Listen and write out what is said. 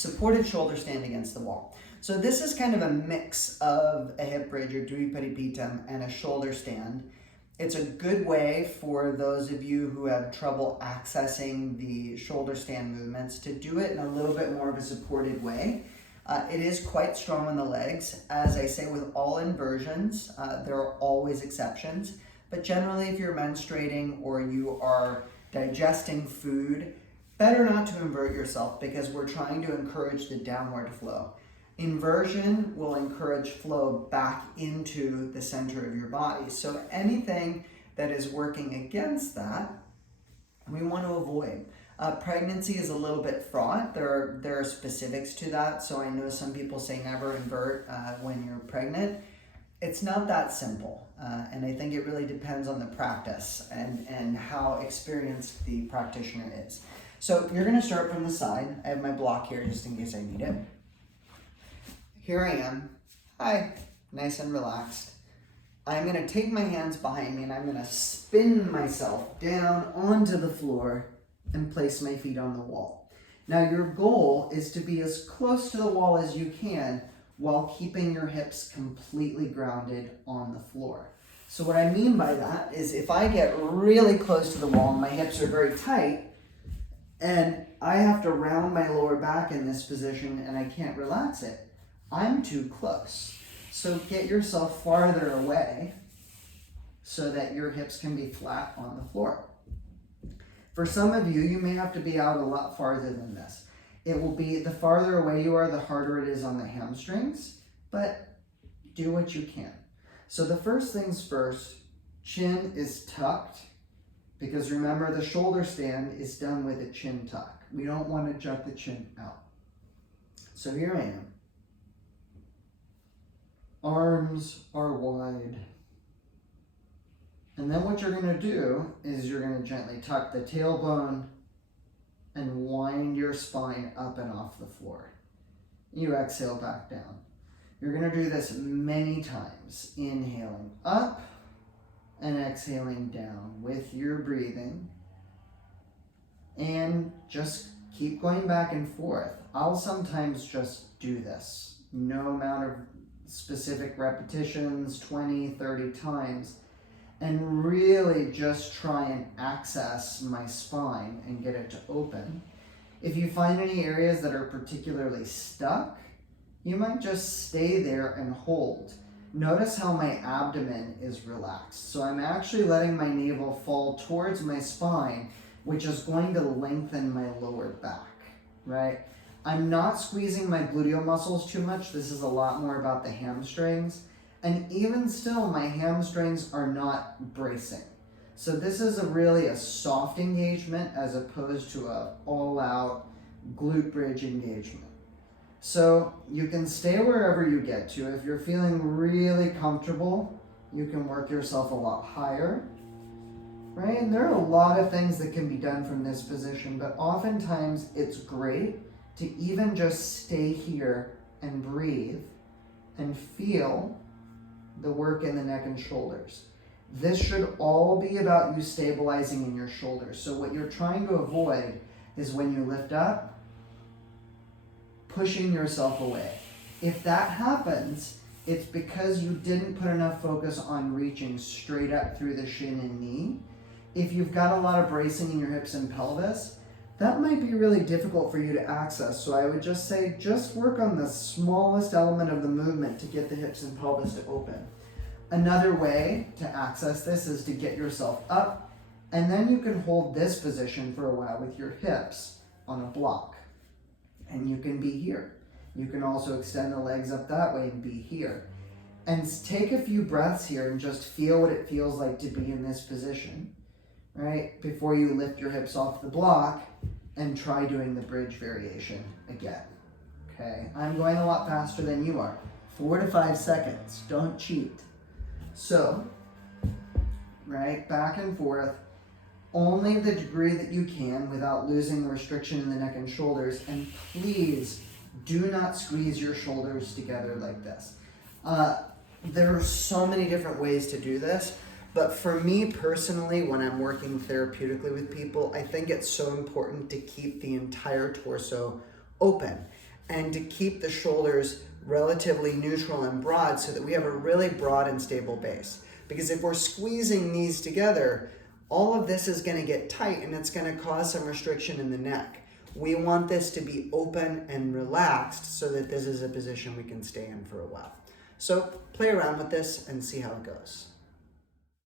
supported shoulder stand against the wall. So this is kind of a mix of a hip bridge or Dvipadipitam and a shoulder stand. It's a good way for those of you who have trouble accessing the shoulder stand movements to do it in a little bit more of a supported way. It is quite strong on the legs. As I say with all inversions, there are always exceptions, but generally if you're menstruating or you are digesting food, better not to invert yourself because we're trying to encourage the downward flow. Inversion will encourage flow back into the center of your body. So anything that is working against that, we want to avoid. Pregnancy is a little bit fraught. There are specifics to that. So I know some people say never invert when you're pregnant. It's not that simple. And I think it really depends on the practice and how experienced the practitioner is. So you're going to start from the side. I have my block here just in case I need it. Here I am. Hi. Nice and relaxed. I'm going to take my hands behind me and I'm going to spin myself down onto the floor and place my feet on the wall. Now your goal is to be as close to the wall as you can while keeping your hips completely grounded on the floor. So what I mean by that is if I get really close to the wall and my hips are very tight and I have to round my lower back in this position and I can't relax it, I'm too close. So get yourself farther away so that your hips can be flat on the floor. For some of you, you may have to be out a lot farther than this. It will be the farther away you are, the harder it is on the hamstrings, but do what you can. So the first things first, chin is tucked because remember the shoulder stand is done with a chin tuck. We don't want to jut the chin out. So here I am. Arms are wide. And then what you're going to do is you're going to gently tuck the tailbone and wind your spine up and off the floor. You exhale back down. You're going to do this many times, inhaling up and exhaling down with your breathing. And just keep going back and forth. I'll sometimes just do this. No amount of specific repetitions, 20, 30 times, and really just try and access my spine and get it to open. If you find any areas that are particularly stuck, you might just stay there and hold. Notice how my abdomen is relaxed. So I'm actually letting my navel fall towards my spine, which is going to lengthen my lower back, right? I'm not squeezing my gluteal muscles too much. This is a lot more about the hamstrings. And even still, my hamstrings are not bracing. So this is really a soft engagement as opposed to a all-out glute bridge engagement. So you can stay wherever you get to. If you're feeling really comfortable, you can work yourself a lot higher, right? And there are a lot of things that can be done from this position, but oftentimes it's great to even just stay here and breathe and feel the work in the neck and shoulders. This should all be about you stabilizing in your shoulders. So what you're trying to avoid is when you lift up, pushing yourself away. If that happens, it's because you didn't put enough focus on reaching straight up through the shin and knee. If you've got a lot of bracing in your hips and pelvis, that might be really difficult for you to access. So I would just say, just work on the smallest element of the movement to get the hips and pelvis to open. Another way to access this is to get yourself up, and then you can hold this position for a while with your hips on a block. And you can be here. You can also extend the legs up that way and be here. And take a few breaths here and just feel what it feels like to be in this position, right? Before you lift your hips off the block and try doing the bridge variation again, okay? I'm going a lot faster than you are. 4 to 5 seconds, don't cheat. So, right, back and forth, only the degree that you can without losing the restriction in the neck and shoulders, and please do not squeeze your shoulders together like this. There are so many different ways to do this, but for me personally, when I'm working therapeutically with people, I think it's so important to keep the entire torso open. and to keep the shoulders relatively neutral and broad so that we have a really broad and stable base. Because if we're squeezing these together, all of this is going to get tight and it's going to cause some restriction in the neck. We want this to be open and relaxed so that this is a position we can stay in for a while. So play around with this and see how it goes.